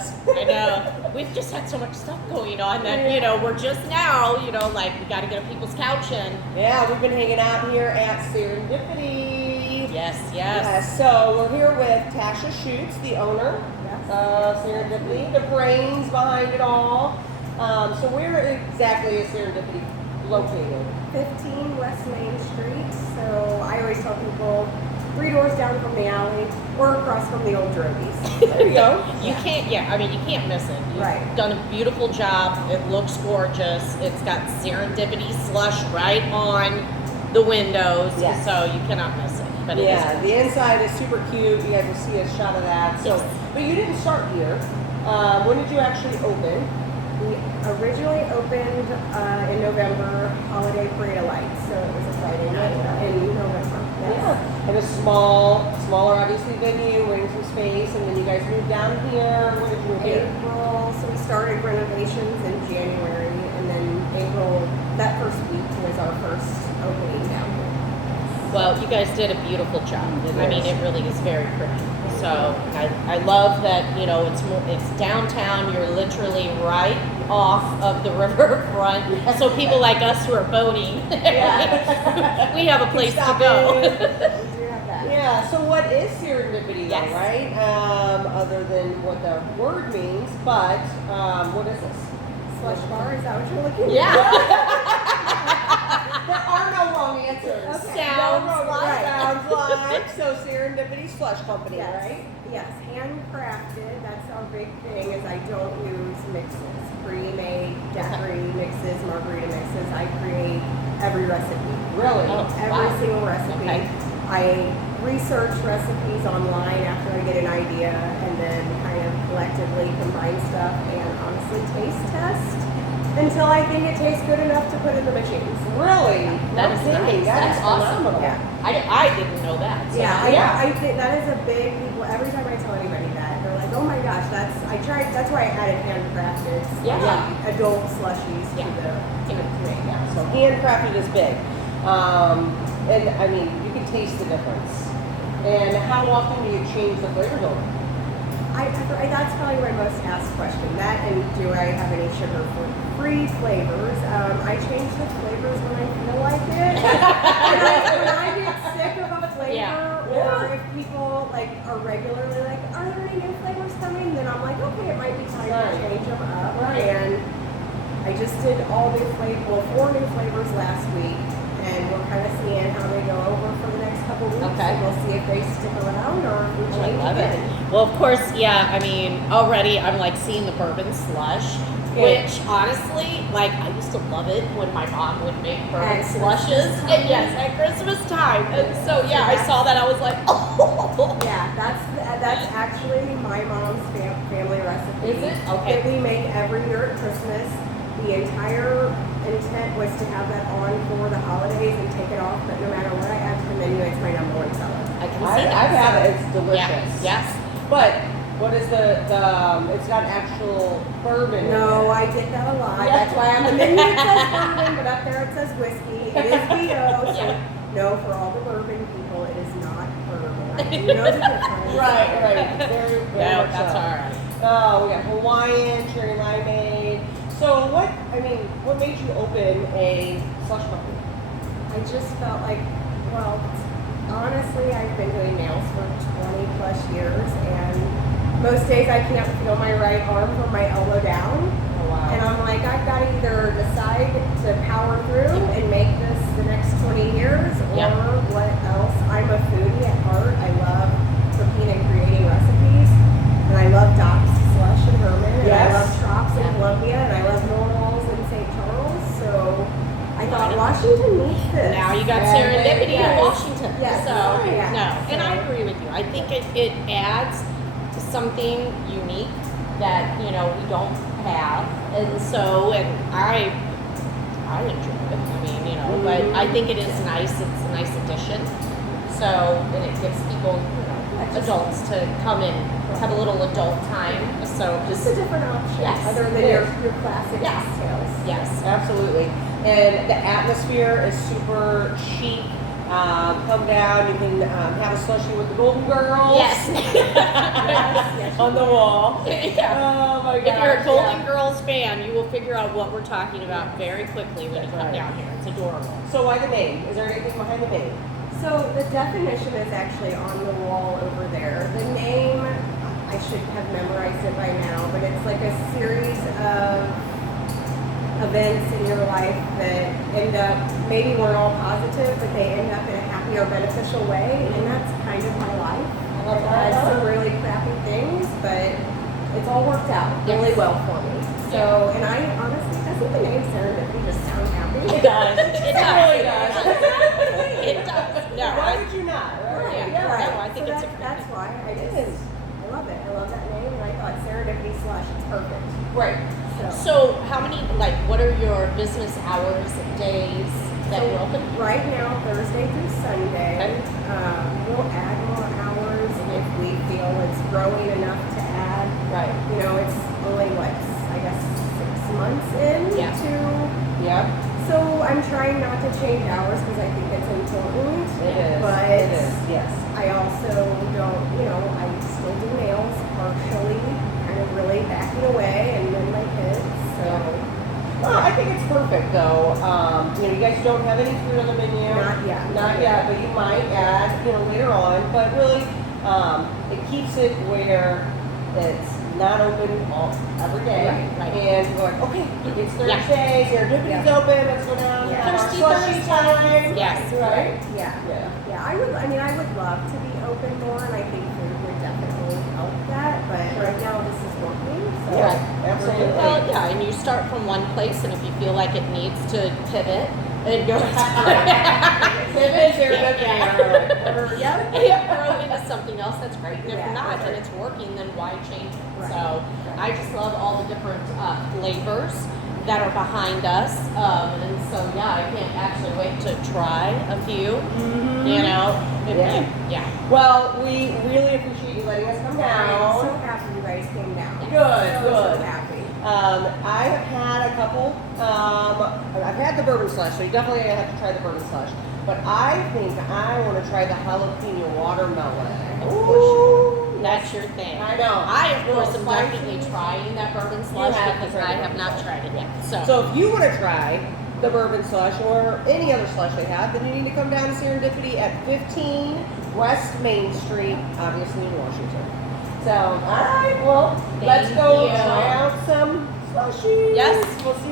us. I know. We've just had so much stuff going on that, you know, we're just now, you know, like we got to get people's couch in. Yeah, we've been hanging out here at Serendipity. Yes. So we're here with Tasha Schuetz, the owner of Serendipity, the brains behind it all. So where exactly is Serendipity located? 15 West Main Street. So I always tell people 3 doors down from the alley or across from the old Drobies. There you go. You can't miss it. You've Right. done a beautiful job. It looks gorgeous. It's got Serendipity Slush right on the windows, Yes. so you cannot miss it. But it is Yeah, the inside is super cute. You guys will see a shot of that. So, Yes. but you didn't start here. When did you actually open? We originally opened in November, Holiday Parade of Lights. So it was a Friday night in November. Yes. Yeah, and a smaller obviously venue, waiting some space, and then you guys moved down here. When did you move here? April, so we started renovations in January, and then April, that first week was our first opening down here. Well, you guys did a beautiful job. I mean, it really is very pretty. So I love that, you know, it's downtown. You're literally right off of the riverfront. So people like us who are boating, we have a place to go. We do have that. Yeah, so what is serendipity though, Yes. right? Other than what the word means, but what is this? Slush bar, is that what you're looking at? Yeah. There are no wrong answers. Okay. Sounds no wrong like. Sounds like. So Serendipity Slush Company, Yes. right? Yes, handcrafted. That's our big thing. Is I don't use mixes, pre-made daiquiri mixes, margarita mixes. I create every recipe, Really? Oh. every Wow. single recipe. Okay. I research recipes online after I get an idea, and then kind of collectively combine stuff and honestly taste test until I think it tastes good enough to put in the machines. Really? That is No kidding. nice. That That's is awesome. phenomenal. Yeah. I didn't know that. So I think that is a big people. Every time I tell anybody that, they're like, "Oh my gosh, that's." I tried. That's why I added handcrafted, adult slushies Yeah. to the today. Yeah, so handcrafted is big. And I mean, you can taste the difference. And how often do you change the flavors over? That's probably my most asked question. That and do I have any sugar-free flavors? I change the flavors when I feel like it. when I get sick of a flavor, or if people like are regularly like, "Are there any new flavors coming?" Then I'm like, "Okay, it might be time to change them up." Right. And I just did all new flavors, 4 new flavors last week, and we're kind of seeing how they go over for the next couple weeks. Okay. And we'll see if they stick around or if we I change love it. again. Well, of course, I mean, already I'm like seeing the bourbon slush, which honestly, like I used to love it when my mom would make bourbon At slushes. Christmas time. And yes, at Christmas time. And so I saw that. I was like, oh. Yeah, that's actually my mom's family recipe. Is it? Okay. That we make every year at Christmas. The entire intent was to have that on for the holidays and take it off, but no matter what I add to the menu, it's my number 1 seller. I can see that. I've had it. It's Yeah. delicious. Yes. But what is the it's not actual bourbon. in No, it. I get that a lot. Yeah. That's why on the menu it says bourbon, but up there it says whiskey. It is VO, so Yeah. no, for all the bourbon people, it is not bourbon. I do know the difference. Right. Very No, much that's so. all right. Oh, we got Hawaiian, cherry limeade. So what made you open a slush company? I just felt like, well, honestly, I've been doing nails for 20 plus years, and most days I can't feel my right arm from my elbow down. Oh, wow. And I'm like, I've got to either decide to power through and make this the next 20 years, or what else. I'm a foodie at heart. I love cooking and creating recipes, and I love Doc's Slush and Herman, and I love Trops in Columbia, and I love Normals in St. Charles. So I thought Washington needs this. Now you got And Serendipity in yes. Washington. Yes. So, Yeah. no. And I So- agree with you. I think it adds to something unique that, you know, we don't have. And so, and I enjoy it. I mean, you know, but I think it is nice. It's a nice addition. So, and it gives people, you know, adults to come in, have a little adult time. So Just a different option, Yes. other than your classic Yes. cocktails. yes. Absolutely. And the atmosphere is super chic. Come down. You can have a slushie with the Golden Girls. Yes. On the wall. Yeah. Oh my gosh. If you're a Golden Girls fan, you will figure out what we're talking about very quickly when you come down here. It's adorable. So why the name? Is there anything behind the name? So the definition is actually on the wall over there. The name, I should have memorized it by now, but it's like a series of events in your life that end up, maybe weren't all positive, but they end up in a happier, beneficial way, and that's kind of my life. I've had some really crappy things, but it's all worked out really well for me. So, and I honestly, doesn't the name Serendipity just sound happy? It does. It really does. It does. No, Why would you not? Right, Yeah, right. no, I think So it's a great that's name. why I love it. I love that name, and I thought Serendipity Slush is perfect. Right. So how many, like, what are your business hours, days that you're open? Right now, Thursday through Sunday, Okay. we'll add more hours if we feel it's growing enough to add. Right. You know, it's only I guess 6 months in Yeah. to. Yep. So I'm trying not to change hours because I think it's important. It is. But It is. Yes. I also don't, I still do nails partially, kind of really backing away, and then my kids. So Well, I think it's perfect though. You guys don't have any fruit on the menu. Not yet. Not yet, but you might add, later on. But really, it keeps it where it's not open every day. Right. And we're like, okay, it's Yeah. Thursday, Serendipity's open, let's go down and have our Thirsty slushy Thursday. time. Yes. Right? yeah. Yeah. I would love to be open more, and I think food would definitely help that. But right now, this is working. So Yeah, absolutely. Well, yeah, and you start from one place, and if you feel like it needs to pivot, it goes. Pivot, Serendipity. Yep. Grow into something else, that's great. And if Yeah, not, right. and it's working, then why change it? Right. So I just love all the different flavors that are behind us. And so, yeah, I can't actually wait to try a few. Yeah. Well, we really appreciate you letting us come I'm so down. happy you guys came down. Good, So good. happy. I have had a couple. I've had the bourbon slush, so you definitely have to try the bourbon slush. But I think I want to try the jalapeno watermelon. Ooh, that's your thing. I know. I, of course, am Little spicy. definitely trying that bourbon slush have to because try I it. have not tried it yet. So, So if you want to try the bourbon slush or any other slush they have, then you need to come down to Serendipity at 15 West Main Street, obviously in Washington. So, all right, well, let's Thank go you. try out some slushies. Yes. We'll see